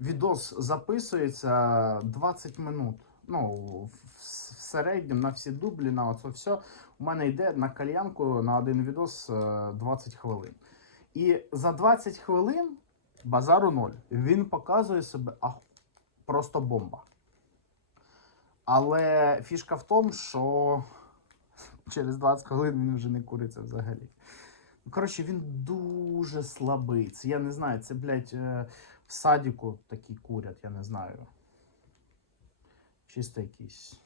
відос записується 20 минут. Ну, в, середньому на всі дублі, на оце все. У мене йде на кальянку на один відос е, 20 хвилин. І за 20 хвилин базару ноль. Він показує себе а, просто бомба. Але фішка в тому, що через 20 хвилин він вже не куриться взагалі. Ну, Коротше, він дуже слабий. Це я не знаю, це, блядь, е, в садіку такі курять, я не знаю. Чисто якийсь.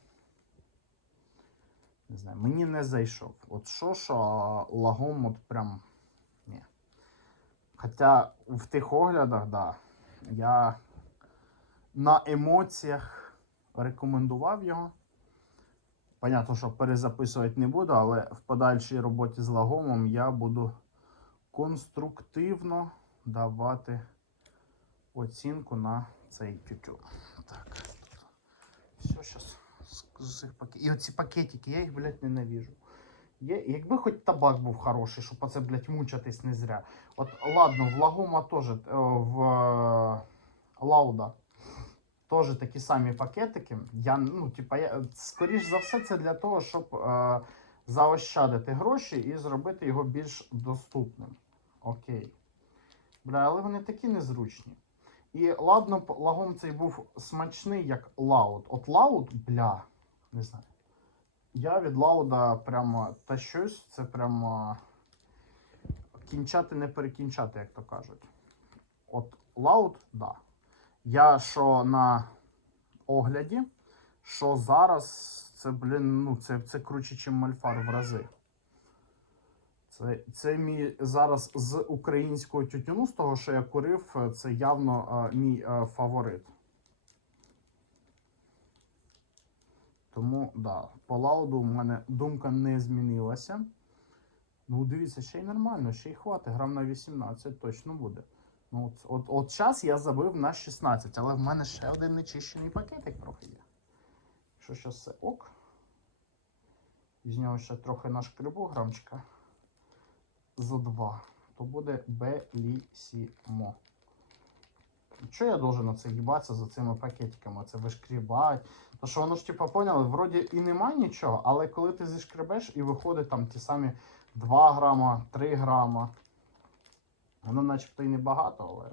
Не знаю, мені не зайшов. От що, що а лагом, от прям. Ні. Хоча в тих оглядах, да, я на емоціях рекомендував його. Понятно, що перезаписувати не буду, але в подальшій роботі з лагомом я буду конструктивно давати оцінку на цей тютюн. Так. Все, зараз з цих пакетів. І оці пакетики, я їх, блядь, ненавижу. Є, якби хоч табак був хороший, щоб оце, блядь, мучатись не зря. От ладно, в Лагома теж, е, в е, Лауда теж такі самі пакетики. Я, ну, типа, я, скоріш за все, це для того, щоб е, заощадити гроші і зробити його більш доступним. Окей. Бля, але вони такі незручні. І ладно, лагом цей був смачний, як лаут. От лаут, бля, не знаю. Я від лауда прямо тащусь, це прямо кінчати не перекінчати, як то кажуть. От лаут, да. Я що на огляді, що зараз, це, блін, ну, це, це круче, ніж мальфар в рази. Це, це мій зараз з українського тютюну, з того, що я курив, е, це явно е, мій е, фаворит. Тому, да, по лауду в мене думка не змінилася. Ну, дивіться, ще й нормально, ще й хватить. Грам на 18 точно буде. Ну, от, от, от час я забив на 16, але в мене ще один нечищений пакетик трохи є. Що зараз все ок. З нього ще трохи нашкребу грамчика за 2. То буде белісімо. Що я должен на це їбатися за цими пакетиками? Це вишкрібать. То що воно ж типа поняли, вроді і нема нічого, але коли ти зішкребеш і виходить там ті самі 2 грама, 3 грама. Воно начебто і небагато, але